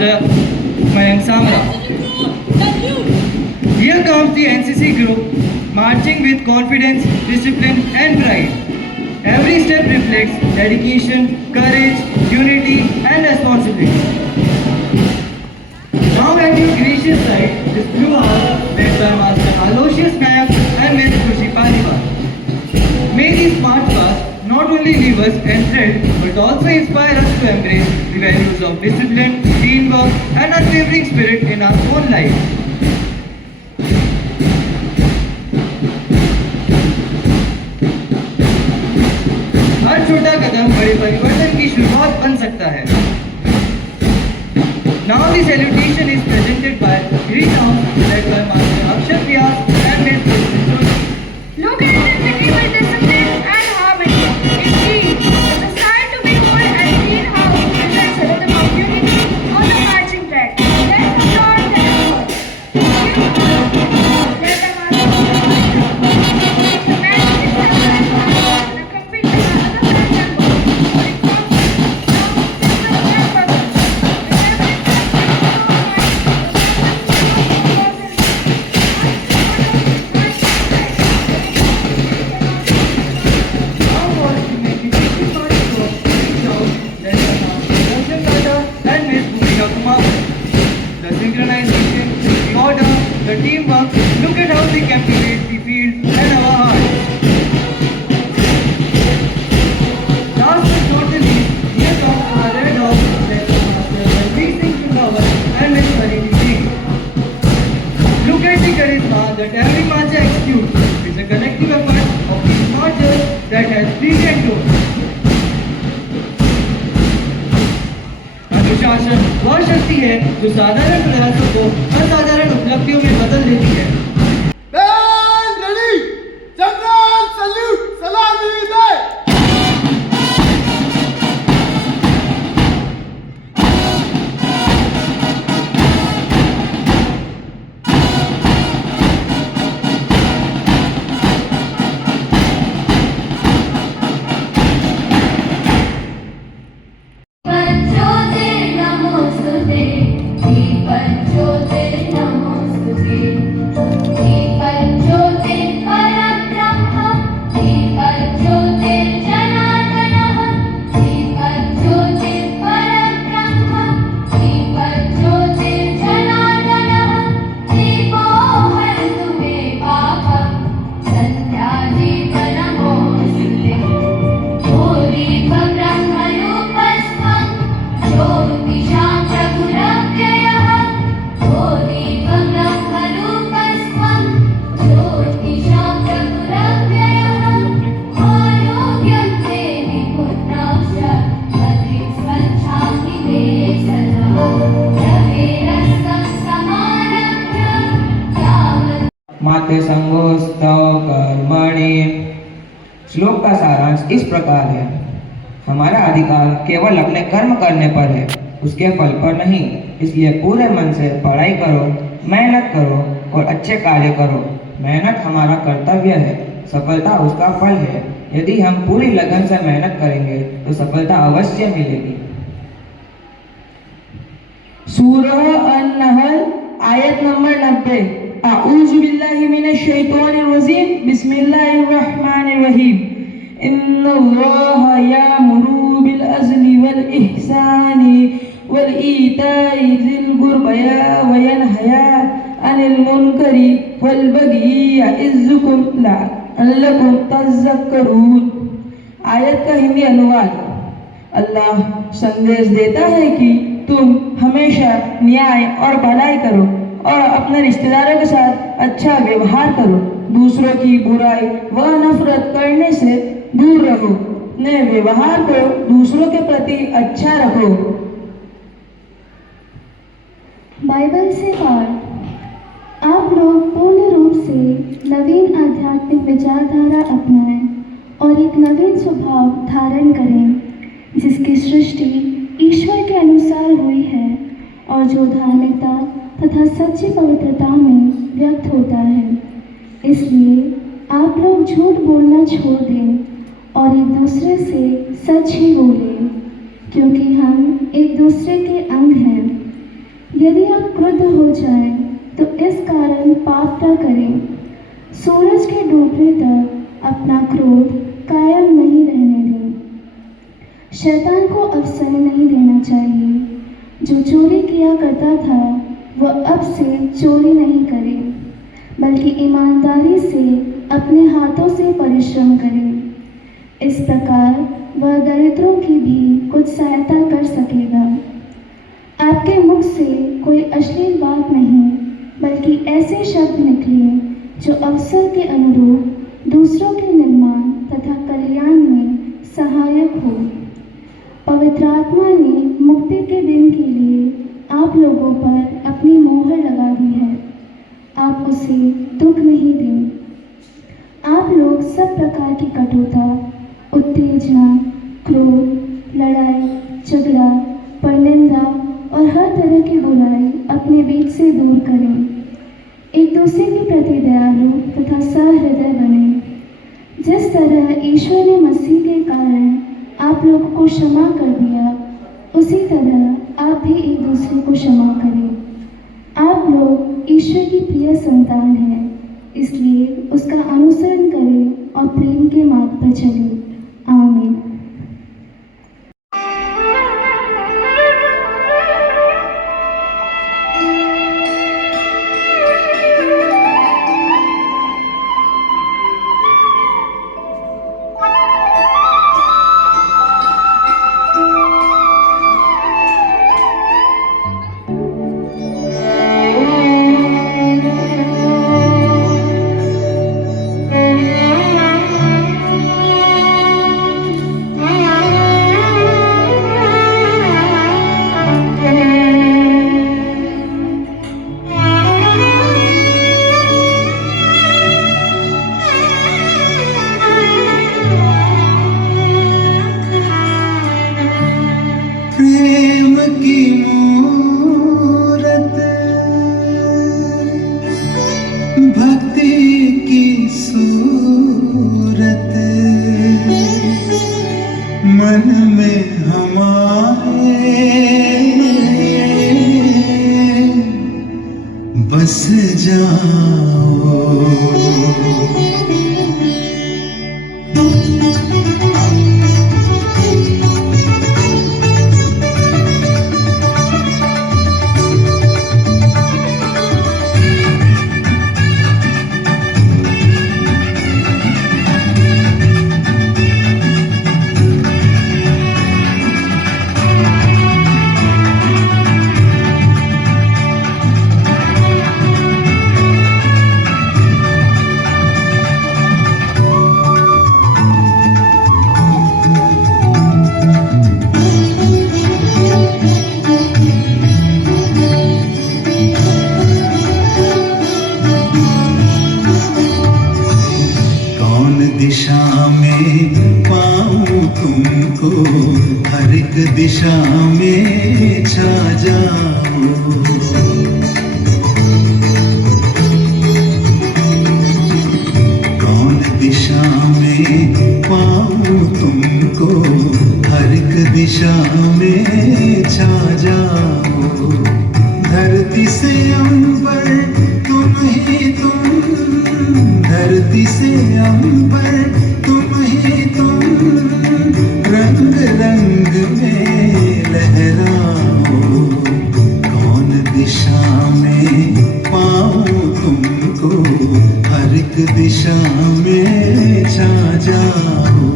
Master Mayank Samra. Here comes the NCC group, marching with confidence, discipline and pride. Every step reflects dedication, courage, unity and responsibility. Now at your gracious side is Blue House, led by Master Aloysius Nayak and Ms. Khushi Paliwal. May these smart paths not only leave us enthralled but also inspire us to embrace the values of discipline, teamwork and unwavering spirit in our own lives. हर छोटा कदम बड़े परिवर्तन की शुरुआत बन सकता है. Now the salutation is presented by Green House, led by Master Akshat Vyas and Ms. Khushi. Look at it with discipline and harmony. Indeed, it's a sign to behold and Green House presents a rhythm of unity on the marching track. Let's applaud them all. Led by Master the magic and accompanied by other band the synchronization, the order, the teamwork, look at how they captivate the field and our hearts. Last but not the least, here comes our Red House, led by Master Ranveer Singh Sundawar and Ms. Harini Singh. Look at the charisma that every marcher exudes. It's a collective effort of these marchers that has brilliant tone. अनुशासन वह शक्ति है जो साधारण प्रयासों को असाधारण उपलब्धियों में बदल देती है. Band ready! General salute! Salami दे! माते संगोस्तव कर्मणि। श्लोक का सारांश इस प्रकार है। हमारा अधिकार केवल अपने कर्म करने पर है, उसके फल पर नहीं। इसलिए पूरे मन से पढ़ाई करो, मेहनत करो और अच्छे कार्य करो। मेहनत हमारा कर्तव्य है, सफलता उसका फल है। यदि हम पूरी लगन से मेहनत करेंगे तो सफलता अवश्य मिलेगी। सूरह अन-नहल आयत नंबर 90। अऊज़ु बिल्लाहि मिनश शैतानिर रजीम। बिस्मिल्लाहिर्रहमानिर्रहीम। इन्नल्लाहा यामुरू बिल अज़्ली वल इहसानी वल ईताई ज़िल क़ुरबा व यनहा अनिल मुनकरी वल बगी यइज़ुकुम लअल्लकुम तज़क्करून। आयत का हिंदी अनुवाद। अल्लाह संदेश देता है कि तुम हमेशा न्याय और भलाई करो और अपने रिश्तेदारों के साथ अच्छा व्यवहार करो। दूसरों की बुराई व नफरत करने से दूर रहो। अपने व्यवहार को दूसरों के प्रति अच्छा रखो। बाइबल से पाठ। आप लोग पूर्ण रूप से नवीन आध्यात्मिक विचारधारा अपनाएं और एक नवीन स्वभाव धारण करें, जिसकी सृष्टि ईश्वर के अनुसार हुई है और जो धार्मिकता तथा सच्ची पवित्रता में व्यक्त होता है। इसलिए आप लोग झूठ बोलना छोड़ दें और एक दूसरे से सच ही बोलें, क्योंकि हम एक दूसरे के अंग हैं। यदि आप क्रुद्ध हो जाएं, तो इस कारण पाप न करें। सूरज के डूबने तक अपना क्रोध कायम नहीं रहने दें। शैतान को अवसर नहीं देना चाहिए। जो चोरी किया करता था वह अब से चोरी नहीं करे, बल्कि ईमानदारी से अपने हाथों से परिश्रम करे। इस प्रकार वह दरिद्रों की भी कुछ सहायता कर सकेगा। आपके मुख से कोई अश्लील बात नहीं, बल्कि ऐसे शब्द निकले जो अवसर के अनुरूप दूसरों के निर्माण तथा कल्याण में सहायक हो। पवित्र आत्मा ने मुक्ति के दिन के लिए आप लोगों पर अपनी मोहर लगा दी है। आप उसे दुख नहीं दें। आप लोग सब प्रकार की कटुता, उत्तेजना, क्रोध, लड़ाई, झगड़ा, परनिंदा और हर तरह की बुराई अपने बीच से दूर करें। एक दूसरे के प्रति दयालु तथा सहृदय बने। जिस तरह ईश्वर ने मसीह के कारण आप लोगों को क्षमा कर दिया, उसी तरह आप भी एक दूसरे को क्षमा करें। आप लोग ईश्वर की प्रिय संतान हैं, इसलिए उसका अनुसरण करें और प्रेम के मार्ग पर चलें। आमीन। प्रेम की मूरत, भक्ति की सूरत, मन में हमारे बस जाओ। दिशा में पाऊं तुमको, हर एक दिशा में छा जाओ। कौन दिशा में पाऊं तुमको, हर एक दिशा में छा जाओ। धरती से अंबर तुम ही तुम, धरती से अंबर तुम ही तुम, रंग रंग में लहराओ। कौन दिशा में पाऊं तुमको, हर एक दिशा में छा जाओ।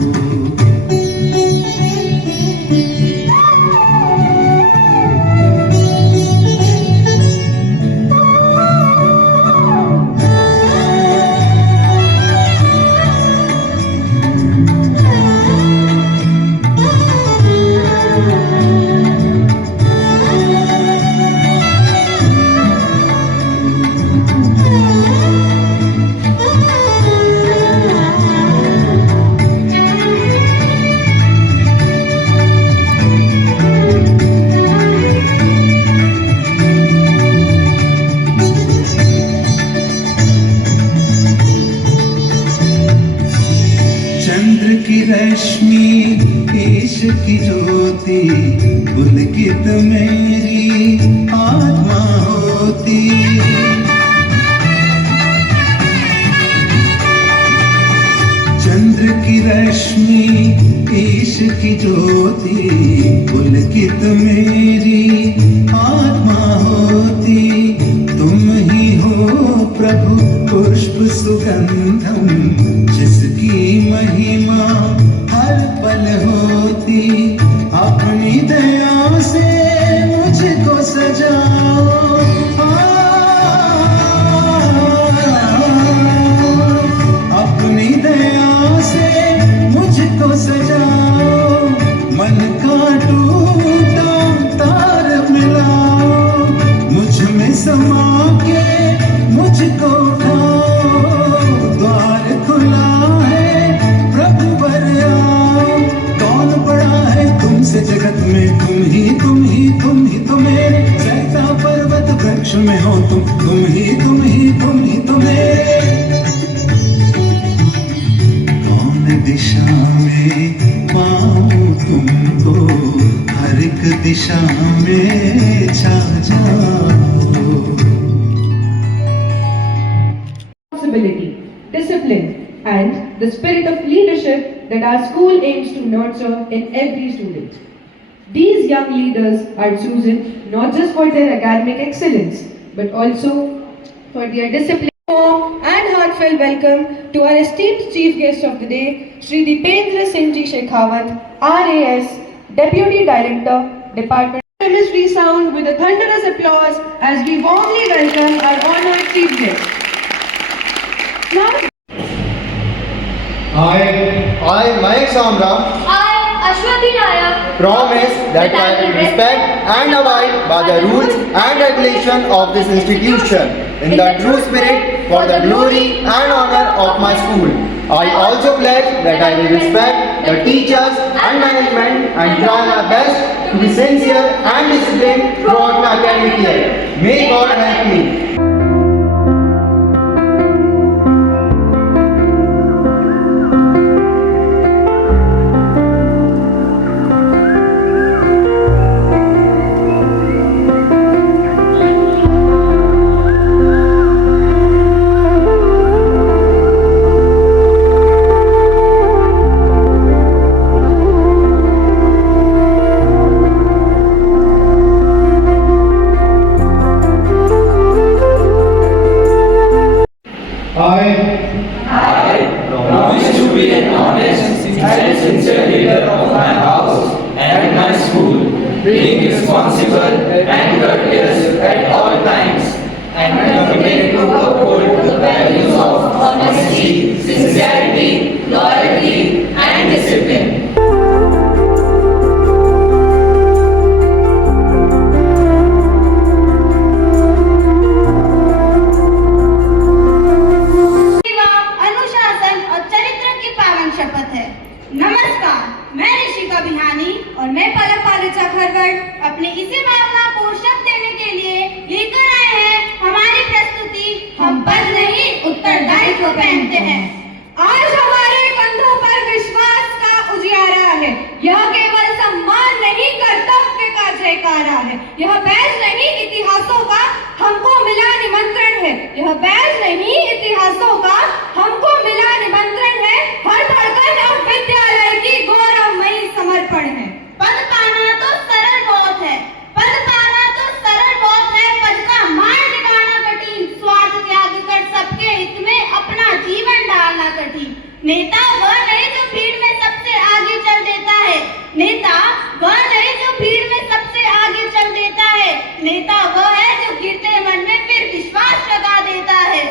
रश्मि ईश की ज्योति, पुलकित मेरी आत्मा होती। चंद्र की रश्मि ईश की ज्योति, पुलकित मेरी आत्मा होती। तुम ही हो प्रभु पुष्प सुगंधम, जिसकी महिमा हर पल होती। अपनी दया से मुझको सजाओ, अपनी दया से मुझको सजाओ। मन का टूटा तार मिलाओ, मुझ में समा के मुझको उठाओ। द्वार खुला है प्रभु वर आओ। कौन बड़ा है तुमसे जगत में, तुम ही तुम ही तुम ही तो मेरे। सहता पर्वत वृक्ष में हो तुम ही तुम ही तुम ही तो मेरे। कौन दिशा में पाऊं तुमको, हर एक दिशा में छा जाओ। Responsibility, discipline, and the spirit of leadership that our school aims to nurture in every student. These young leaders are chosen not just for their academic excellence, but also for their discipline. And heartfelt welcome to our esteemed chief guest of the day, Shri Dipendra Singh Ji Shekhawat, RAS, Deputy Director, Department of Chemistry. Sound with a thunderous applause as we warmly welcome our honored chief guest. Now, I, Mahek Samra, I, Ashwati Nayak, promise that I will respect and abide by the rules and regulations of this institution in the true spirit for the glory and honor of my school. I also pledge that I will respect the teachers and management and try my best to be sincere and disciplined throughout my academic year. May God help me. अपने इसी भावना को शब्द देने के लिए लेकर आए हैं हमारी प्रस्तुति। हम पद नहीं उत्तरदायित्व पहनते हैं। आज हमारे कंधों पर विश्वास का उजियारा है। यह केवल सम्मान नहीं कर्तव्य का जयकारा है। यह बैज नहीं इतिहासों का हमको मिला निमंत्रण है। यह बैज नहीं इतिहासों का हमको मिला निमंत्रण है। हर धड़कन अब विद्यालय की गौरवमयी समर्पण है। पद पाना तो सरल बहुत है, पद पाना तो सरल बहुत है। पद का मान निभाना कठिन, स्वार्थ त्याग कर सबके हित में अपना जीवन डालना कठिन। नेता वह नहीं जो भीड़ में सबसे आगे चल देता है। नेता वह नहीं जो भीड़ में सबसे आगे चल देता है। नेता वह है जो गिरते मन में फिर विश्वास जगा देता है।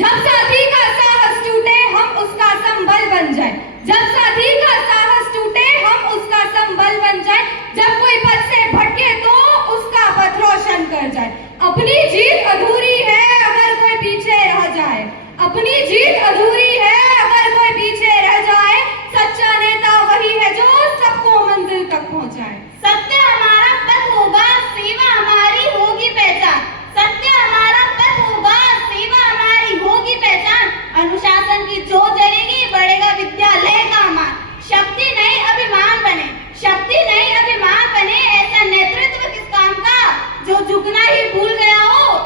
जब साथी का साहस टूटे हम उसका संबल बन जाए। जब साथी का साहस टूटे हम उसका संबल बन जाए। जब कोई पथ से भटके तो उसका पथ रोशन कर जाए। अपनी जीत अधूरी है अगर कोई पीछे रह जाए। अपनी जीत अधूरी है अगर कोई पीछे रह जाए। सच्चा नेता वही है जो सबको मंजिल तक पहुंचाए। सत्य हमारा पथ होगा, सेवा हमारी होगी पहचान। सत्य हमारा पथ होगा, सेवा हमारी होगी पहचान। अनुशासन की जोत जलेगी, बढ़ेगा विद्यालय का मान। शक्ति नहीं अभिमान बने, शक्ति नहीं अभिमान बने। ऐसा नेतृत्व किस काम का जो झुकना ही भूल गया हो।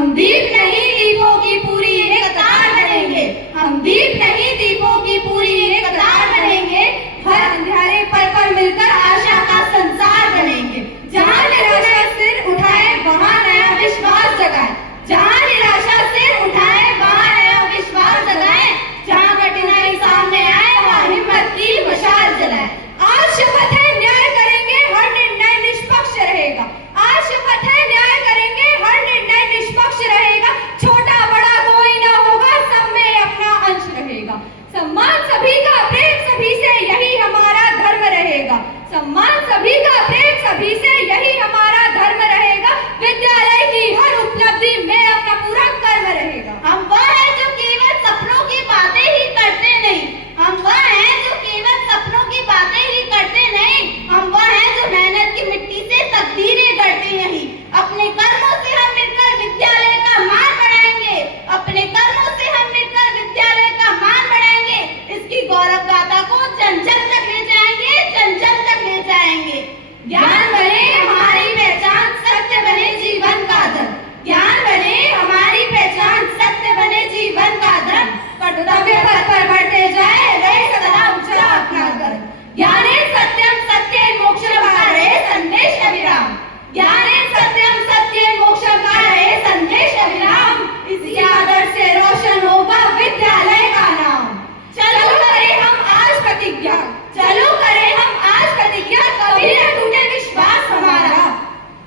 हम दीप नहीं दीपों की पूरी एक कतार बनेंगे, हम दीप नहीं दीपों की पूरी एक कतार बनेंगे, हर अंधेरे पल पर मिलकर आशा का संसार बनेंगे। जहाँ निराशा सिर उठाए वहाँ नया विश्वास जगाए, जहाँ निराशा सिर उठाए वहाँ नया विश्वास जगाए, जहाँ कठिनाई सामने आए वहाँ हिम्मत की मशाल जलाए। आज शपथ है न्याय करेंगे, हर निर्णय निष्पक्ष रहेगा। आज शपथ है न्याय करेंगे, हर निर्णय निष्पक्ष रहेगा। छोटा बड़ा कोई ना होगा, सब में अपना अंश रहेगा। सम्मान सभी का, प्रेम सभी से, यही हमारा धर्म रहेगा। सम्मान सभी का, प्रेम सभी से, यही हमारा धर्म रहेगा। विद्यालय की हर उपलब्धि में अपना पूरा कर्म रहेगा। हम वह हैं जो केवल सपनों की बातें ही करते नहीं, हम वह हैं जो केवल सपनों की बातें ही करते नहीं, हम वह हैं जो मेहनत की मिट्टी से तकदीरें गढ़ते नहीं। अपने कर्मों से हम मिलकर विद्यालय का मान बढ़ाएंगे, अपने कर्मों से हम मिलकर विद्यालय का मान बढ़ाएंगे। इसकी गौरव गाथा को जन जन तक ले जाएंगे, जन जन तक ले जाएंगे। ज्ञान बने हमारी पहचान, सत्य बने जीवन का धर्म। ज्ञान बने हमारी पहचान, सत्य बने जीवन का धर्म। कर्तव्य पथ पर बढ़ते जाए, रहे सदा ऊंचा अपना धर्म। ज्ञाने सत्यम सत्य मोक्षम का रहे संदेश अविराम। ज्ञाने सत्यम सत्य मोक्षम का रहे संदेश अविराम। इसी आदर्श से रोशन होगा विद्यालय का नाम। चलो करें हम आज प्रतिज्ञा, चलो करें हम आज प्रतिज्ञा, कभी न टूटे विश्वास हमारा।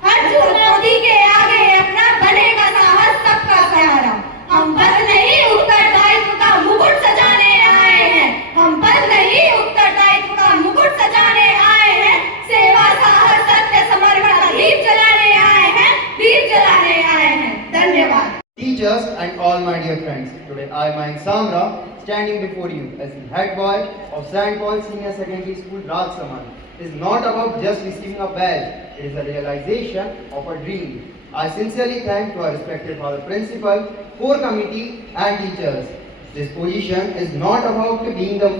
हर चुनौती के आगे अपना बनेगा साहस सबका सहारा। हम बस नहीं उत्तरदायित्व का मुकुट सजाने आए हैं, हम बस नहीं उत्तरदायित्व का मुकुट सजाने आए हैं। सेवा साहस सत्य समर्पण का दीप जलाने आए हैं, दीप जलाने आए हैं। धन्यवाद। Teachers and all my dear friends, today I, Mayank Samra, standing before you as the head boy of St. Paul Senior Secondary School, Rajsamand, is not about just receiving a badge, it is a realization of a dream. I sincerely thank to our respected Father Principal, core committee and teachers. This position is not about being the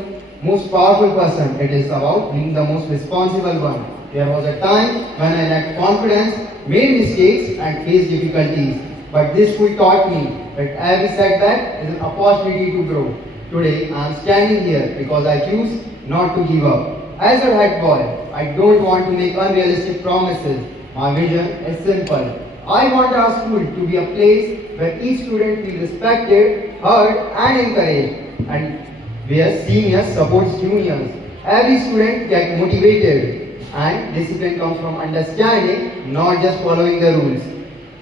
most powerful person, it is about being the most responsible one. There was a time when I lacked confidence, made mistakes and faced difficulties. But this school taught me that every setback is an opportunity to grow. Today I am standing here because I choose not to give up. As a head boy, I don't want to make unrealistic promises. My vision is simple. I want our school to be a place where each student feels respected, heard and encouraged, and where seniors support juniors. Every student gets motivated and discipline comes from understanding, not just following the rules.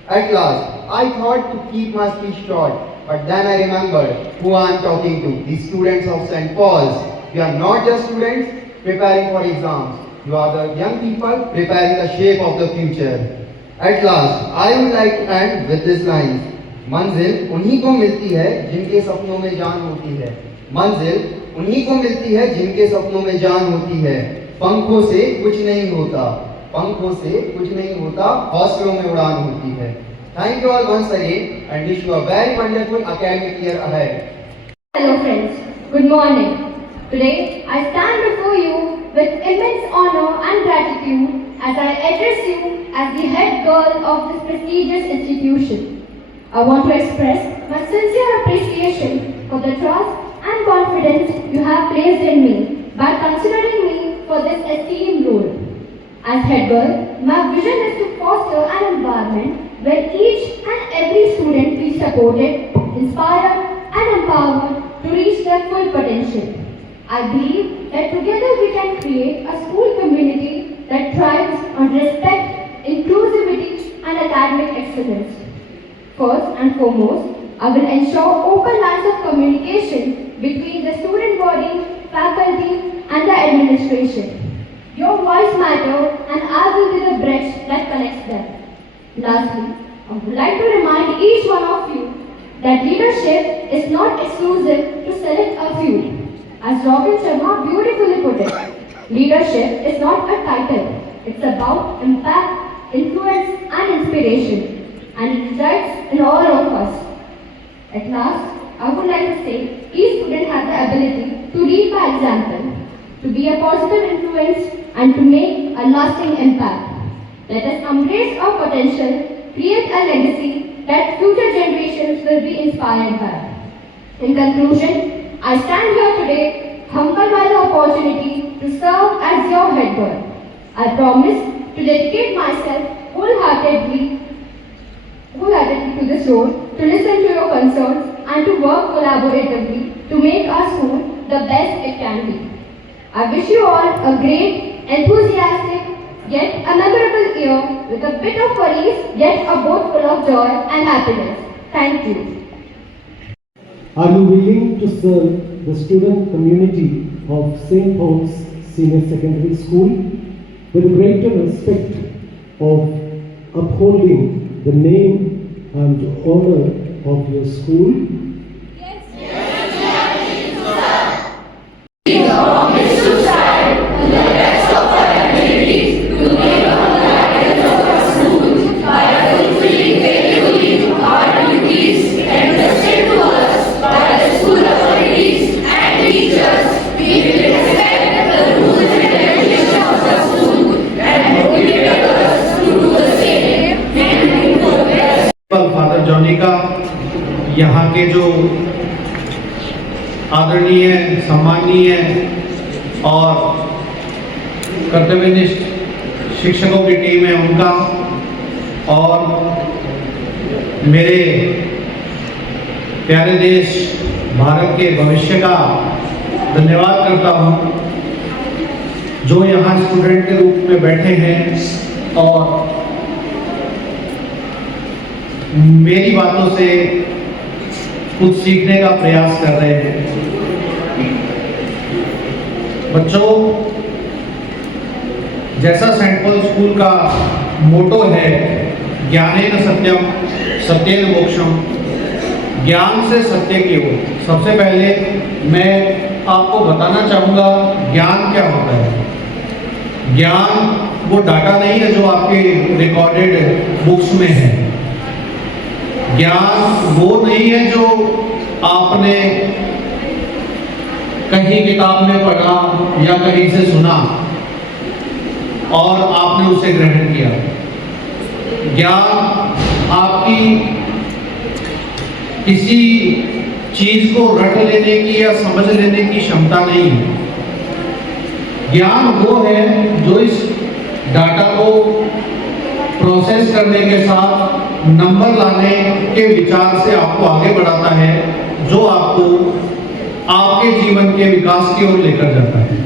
At last, I thought to keep my speech short, but then I remembered who I am talking to, the students of St. Paul's. You are not just students preparing for exams, you are the young people preparing the shape of the future. At last, I would like to end with this lines. मंजिल उन्हीं को मिलती है जिनके सपनों में जान होती है, मंजिल उन्हीं को मिलती है जिनके सपनों में जान होती है। पंखों से कुछ नहीं होता, पंखों से कुछ नहीं होता, हौसलों में उड़ान होती है। Thank you all once again and wish you a very wonderful academic year ahead. Hello friends, good morning. Today I stand before you with immense honor and gratitude as I address you as the head girl of this prestigious institution. I want to express my sincere appreciation for the trust and confidence you have placed in me by considering me for this esteemed role. As head girl, my vision is to foster an environment where each and every student feels supported, inspired and empowered to reach their full potential. I believe that together we can create a school community that thrives on respect, inclusivity and academic excellence. First and foremost, I will ensure open lines of communication between the student body, faculty and the administration. Your voice matters and I will be the bridge that connects them. Lastly, I would like to remind each one of you that leadership is not exclusive to select a few. As Robin Sharma beautifully put it, leadership is not a title, it's about impact, influence and inspiration, and it resides in all of us. At last, I would like to say each student has the ability to lead by example, to be a positive influence and to make a lasting impact. Let us embrace our potential, create a legacy that future will be inspired by. In conclusion, I stand here today humbled by the opportunity to serve as your head girl. I promise to dedicate myself wholeheartedly to this role, to listen to your concerns and to work collaboratively to make our school the best it can be. I wish you all a great, enthusiastic, yet a memorable year with a bit of worries, yet a boat full of joy and happiness. Thank you. Are you willing to serve the student community of St. Paul's Senior Secondary School with greater respect of upholding the name and honor of your school? Father Johnny का, यहाँ के जो आदरणीय, सम्माननीय और कर्तव्यनिष्ठ शिक्षकों की टीम है उनका, और मेरे प्यारे देश भारत के भविष्य का धन्यवाद करता हूँ जो यहाँ स्टूडेंट के रूप में बैठे हैं और मेरी बातों से कुछ सीखने का प्रयास कर रहे हैं। बच्चों, जैसा सेंट पॉल स्कूल का मोटो है, ज्ञानेन सत्यम सत्येन मोक्षम, ज्ञान से सत्य की ओर। सबसे पहले मैं आपको बताना चाहूँगा ज्ञान क्या होता है। ज्ञान वो डाटा नहीं है जो आपके रिकॉर्डेड बुक्स में है। ज्ञान वो नहीं है जो आपने कहीं किताब में पढ़ा या कहीं से सुना और आपने उसे ग्रहण किया। ज्ञान आपकी किसी चीज को रट लेने की या समझ लेने की क्षमता नहीं है। ज्ञान वो है जो इस डाटा को प्रोसेस करने के साथ नंबर लाने के विचार से आपको आगे बढ़ाता है, जो आपको आपके जीवन के विकास की ओर लेकर जाता है।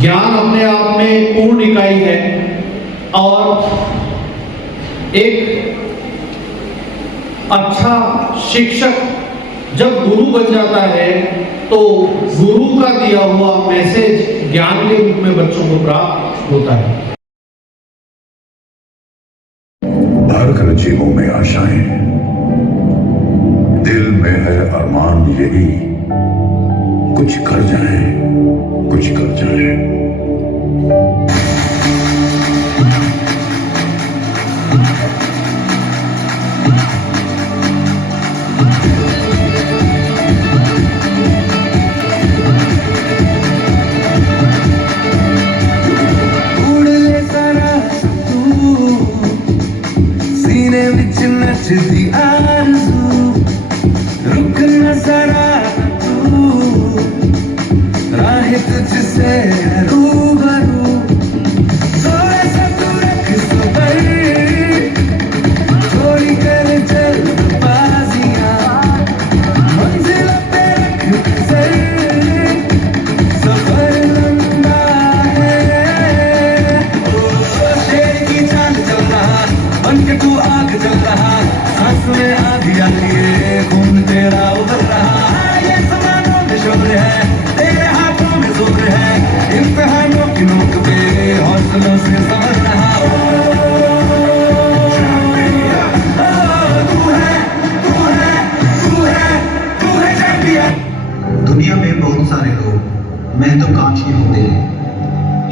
ज्ञान अपने आप में पूर्ण इकाई है और एक अच्छा शिक्षक जब गुरु बन जाता है तो गुरु का दिया हुआ मैसेज ज्ञान के रूप में बच्चों को प्राप्त होता है। भर कर जेबों में आशाएं, दिल में है अरमान यही, कुछ कर जाए, कुछ कर जाए। नचती आरज़ू, रुक न जरा तू, राह तुझसे रूबरू, थोड़ा सा तू रख सबर, थोड़ी कर जल्दबाजियां, मंजिल पे रख नजर, सफर लंबा है। ओ शेर की जान चल रहा, बन के तू आग जल रहा, सांस में आधी आती है, खून तेरा उबल रहा। ये ज़मानों में शब्द है, तेरे हाथों में जोर है, इम्तिहानों की नोक पे हौसलों से समझ रहा। तू है चैंपियन। दुनिया में बहुत सारे लोग महत्वाकांक्षी होते हैं,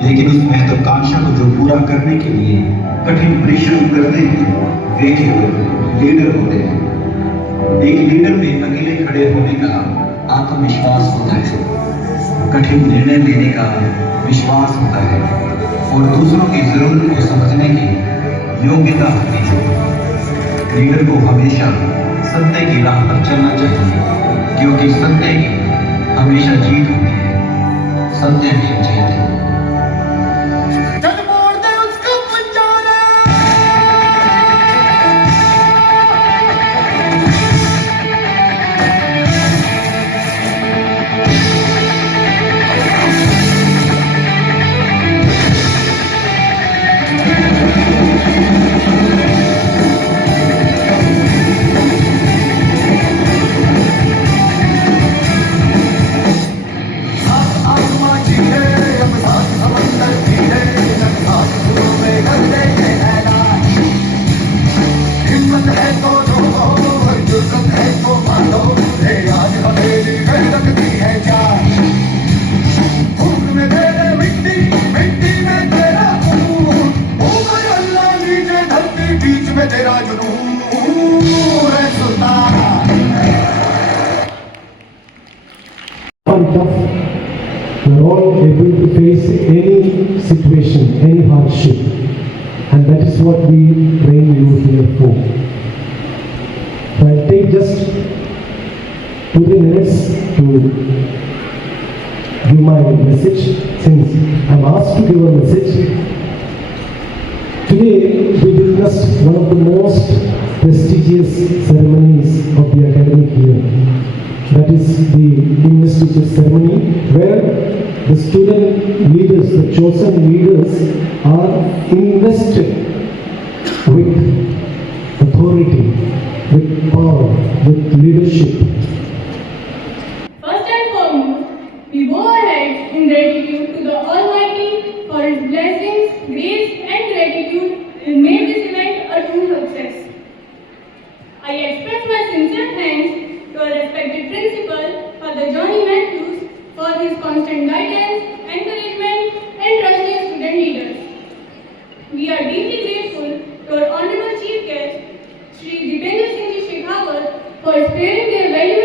लेकिन उस महत्वाकांक्षा को जो पूरा करने के लिए कठिन परिश्रम करते हैं वे केवल लीडर होते हैं। एक लीडर में अकेले खड़े होने का आत्मविश्वास होता है, कठिन निर्णय लेने का विश्वास होता है और दूसरों की जरूरत को समझने की योग्यता होती है। लीडर को हमेशा सत्य की राह पर चलना चाहिए, क्योंकि सत्य की हमेशा जीत होती है। सत्य में जय थे। We're all able to face any situation, any hardship, and that is what we train you here for. So I'll take just 2 minutes to give my message, since I'm asked to give a message. Today we witnessed one of the most prestigious ceremonies of the academic year. That is the investiture ceremony, where the student leaders, the chosen leaders, are invested with authority, with power, with leadership. First and foremost, we bow our heads in gratitude to the Almighty for His blessings, grace, and gratitude who made this event a true success. I express my sincere thanks to our respected principal, Father Johnny Matthews, for his constant guidance, encouragement, and trust in student leaders. We are deeply grateful to our Honorable Chief Guest, Shri Dipendra Singh Ji Shekhawat, for sparing their valuable